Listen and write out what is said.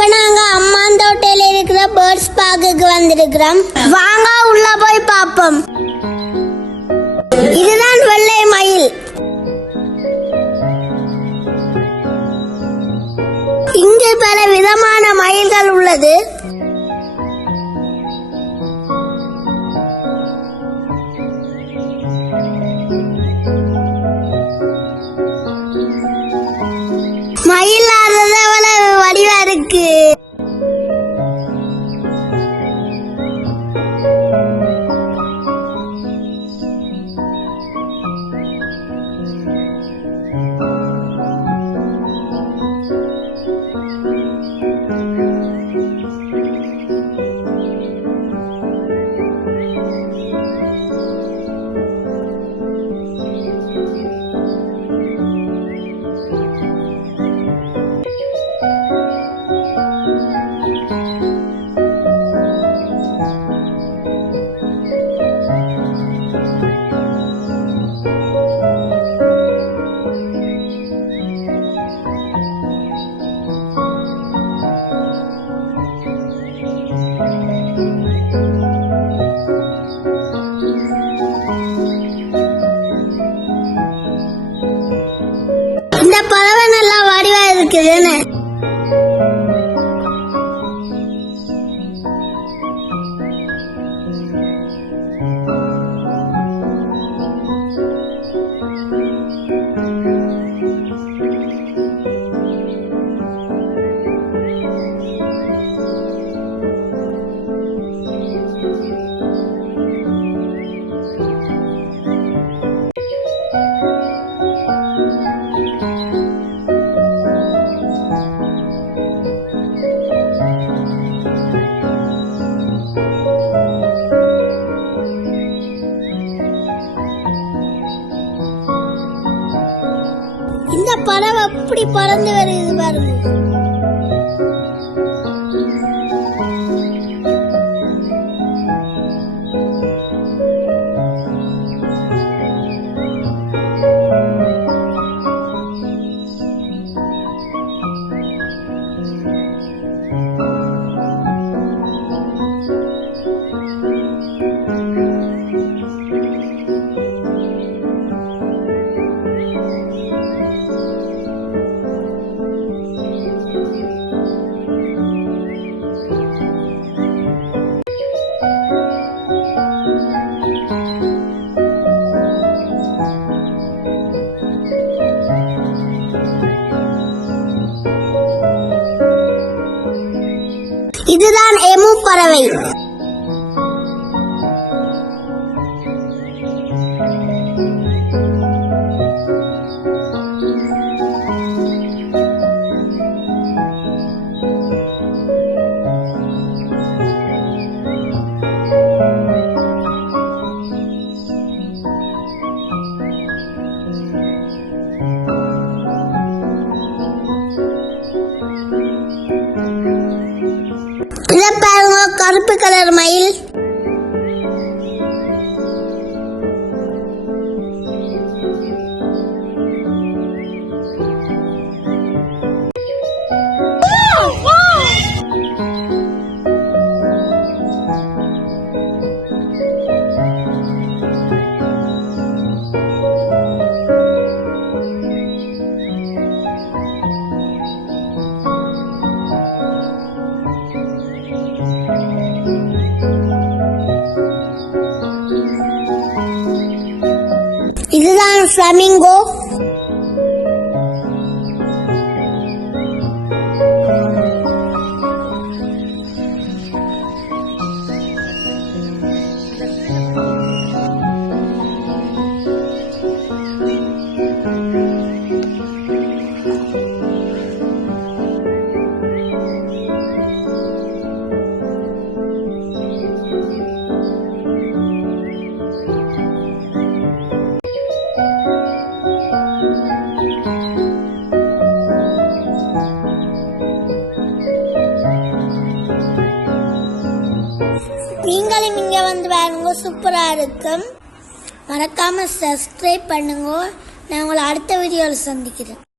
இப்ப நாங்க அம்மாந்தோட்டையில இருக்கிற பேர்ட்ஸ் பார்க்குக்கு வந்திருக்கிறோம். வாங்க உள்ள போய் பார்ப்போம். பறவை நல்லா வடிவா இருக்குதுன்னு. பறவை எப்படி பறந்து வருது பாருங்க. இதுதான் எமு பறவை. கருப்பு கலர் மயில் இதுதான் நீங்களும் இங்க வந்து பாருங்க சூப்பரா இருக்கும். மறக்காம சப்ஸ்கிரைப் பண்ணுங்க. நான் உங்களை அடுத்த வீடியோவில் சந்திக்கிறேன்.